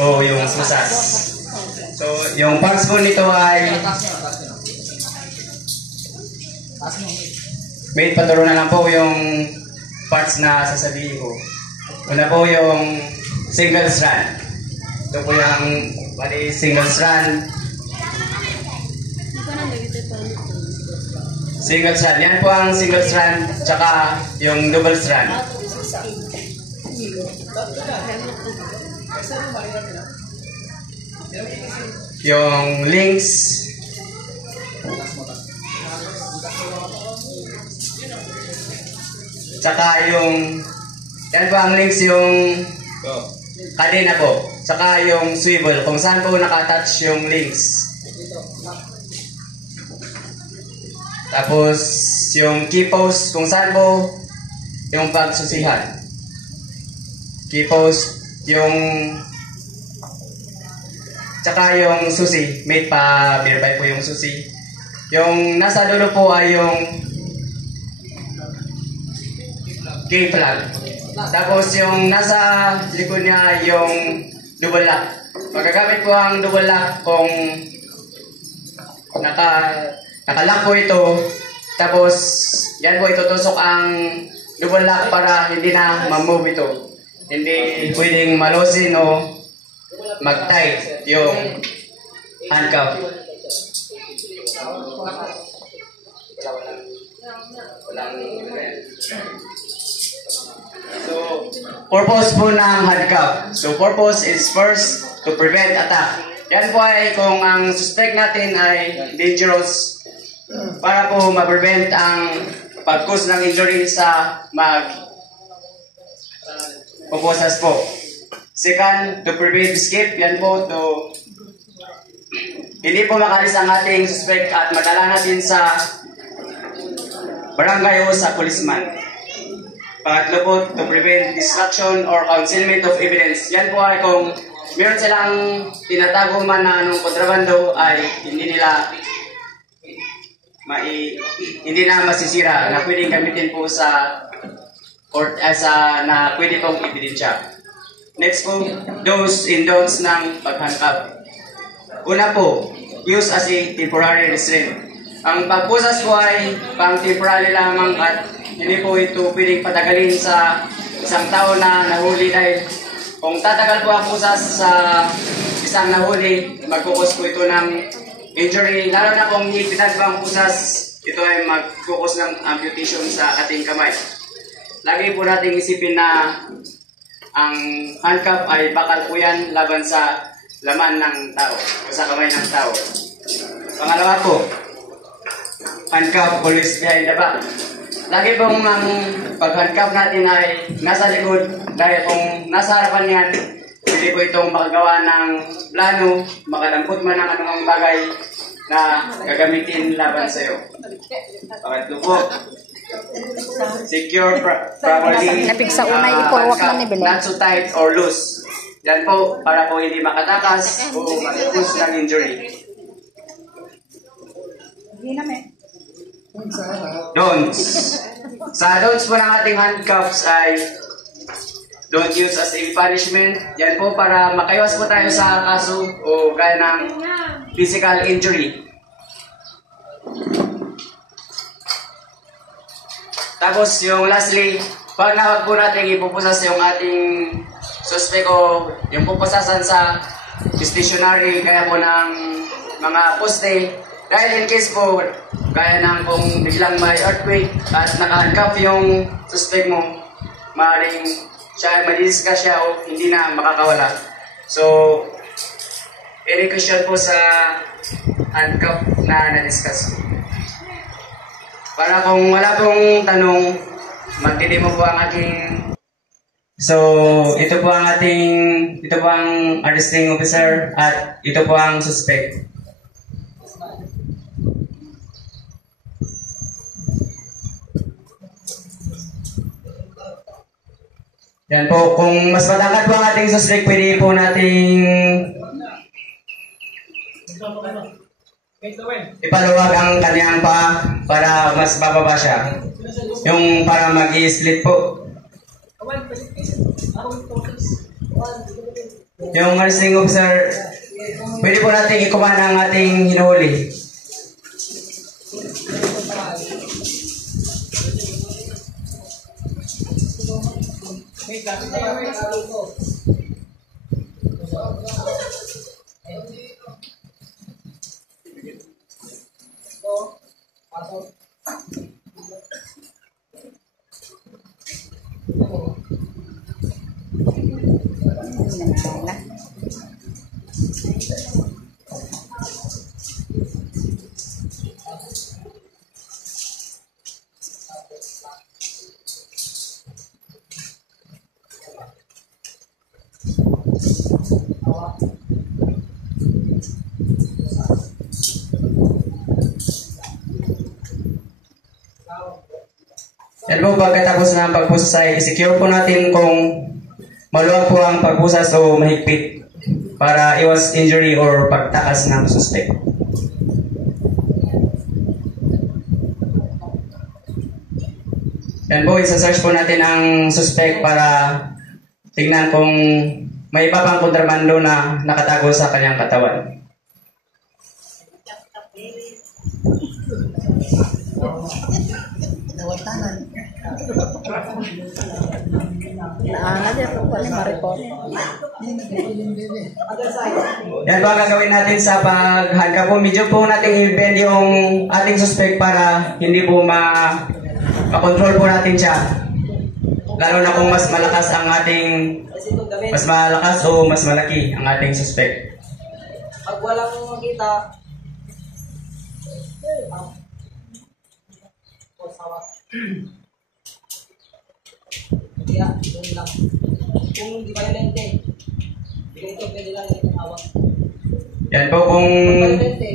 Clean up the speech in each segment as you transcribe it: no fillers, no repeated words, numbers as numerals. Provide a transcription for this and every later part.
O yung susas. So, yung parts po nito ay made paturo na lang po yung parts na sasabihin ko. Una po yung single strand. Ito po yung single strand. Single strand. Yan po ang single strand tsaka yung double strand. Yung links. Tsaka yung yan po ang links yung kadena po. Tsaka yung swivel kung saan po nakatouch yung links. Tapos yung key post kung saan po yung pagsusihan. Key post yung tsaka yung susi, made pa nearby po yung susi. Yung nasa dulo po ay yung key flag. Tapos yung nasa likod niya yung double lock. Magagamit po ang double lock kung nakalock po ito. Tapos yan po itutusok ang double lock para hindi na ma-move ito. Hindi pwedeng malosin o mag-tight yung handcuff. So, purpose po ng handcuff. So, purpose is first to prevent attack. Yan po ay kung ang suspect natin ay dangerous para po ma-prevent ang pag-cause ng injury sa pupusas po. Second, to prevent escape. Yan po to hindi po makalis ang ating suspect at madala natin sa barangay o sa policeman. Pangatlo po, to prevent destruction or concealment of evidence. Yan po ay kung meron silang tinatago man na anong kontrabando ay hindi na masisira na pwedeng gamitin po sa court na pwede pong ebidensya. Next po, do's and don'ts ng pag-handcuff. Una po, use as a temporary restraint. Ang pagpusas po ay pang-temporary lamang at hindi po ito pwedeng patagalin sa isang tao na nahuli dahil kung tatagal po ang pusas sa isang nahuli, magkukos po ito ng injury. Lalo na kung hipitan pa ang pusas, ito ay magkukos ng amputation sa ating kamay. Lagi po nating isipin na ang handcuff ay bakal po yan laban sa laman ng tao o sa kamay ng tao. Pangalawa po, handcuff always behind the back. Lagi pong ang pag-handcuff natin ay nasa likod dahil kung nasa harapan yan, hindi po itong makagawa ng plano, makalampot man ng anumang bagay na gagamitin laban sa iyo. Pangatlo po, secure properly, not so tight or loose. Yan po, para po hindi makatakas o mag-cause ng injury. Don'ts. Sa don'ts po ng ating handcuffs ay don't use as a punishment. Yan po para makaiwas po tayo sa kaso o gaya ng physical injury. Tapos yung lastly, pag nawag po natin ipupusas yung ating suspect o yung pupusasan sa stationary kaya po ng mga poste, dahil in case po gaya ng kung biglang may earthquake at naka-handcuff yung suspect mo, maaaring madiscuss siya o hindi na makakawala. So, any question po sa handcuff na na-discuss? Para kung wala pong tanong, magdidemo po ang aking... So, ito po ang arresting officer at ito po ang suspect. Yan po, kung mas matangkad po ang ating suspect, pwede po nating ipaluwag ang kanyang pa para mas bababa siya. Yung para mag-i-split po. Yung arresting officer, pwede po natin i-command ang ating hinuhuli. Yan po, pagkatapos ng pagpusa, i-secure po natin kung maluwag po ang pagpusa o mahigpit para iwas injury or pagtakas ng suspect. Yan po, isa-search po natin ang suspect para tingnan kung may iba pang kontrabando na nakatago sa kanyang katawan. Yan po ang gagawin natin sa paghangka po. Medyo po natin i-bend yung ating suspect para hindi po makontrol po natin siya. Lalo na kung mas malakas ang mas malakas o mas malaki ang ating suspect. Pag walang makita, kaya, doon lang. Kung hindi violente, ito pwede lang yung hawak. Yan po kung Violente.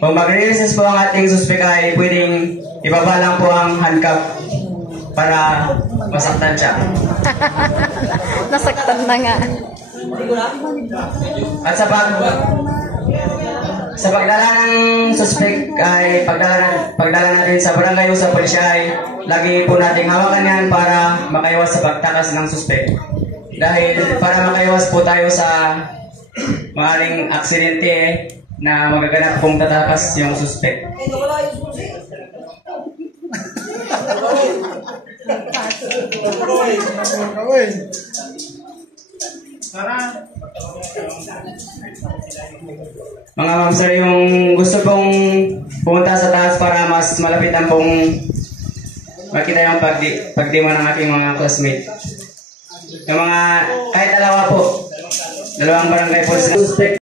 kung mag-resist po ang ating suspect ay pwedeng ibaba lang po ang handcuff para masaktan siya. Nasaktan na nga. At sa pagdala ng suspect ay pagdala natin sa barangay o sa pulisya ay lagi po nating hawakan yan para makaiwas sa pagtakas ng suspect. Dahil para makaiwas po tayo sa maaring aksidente na magaganap kung tatakas yung suspect. Mga ma'am sir, yung gusto pong pumunta sa taas para mas malapitan pong makita yung pagdemo ng aking mga classmate. Yung mga kahit dalawang barangay po.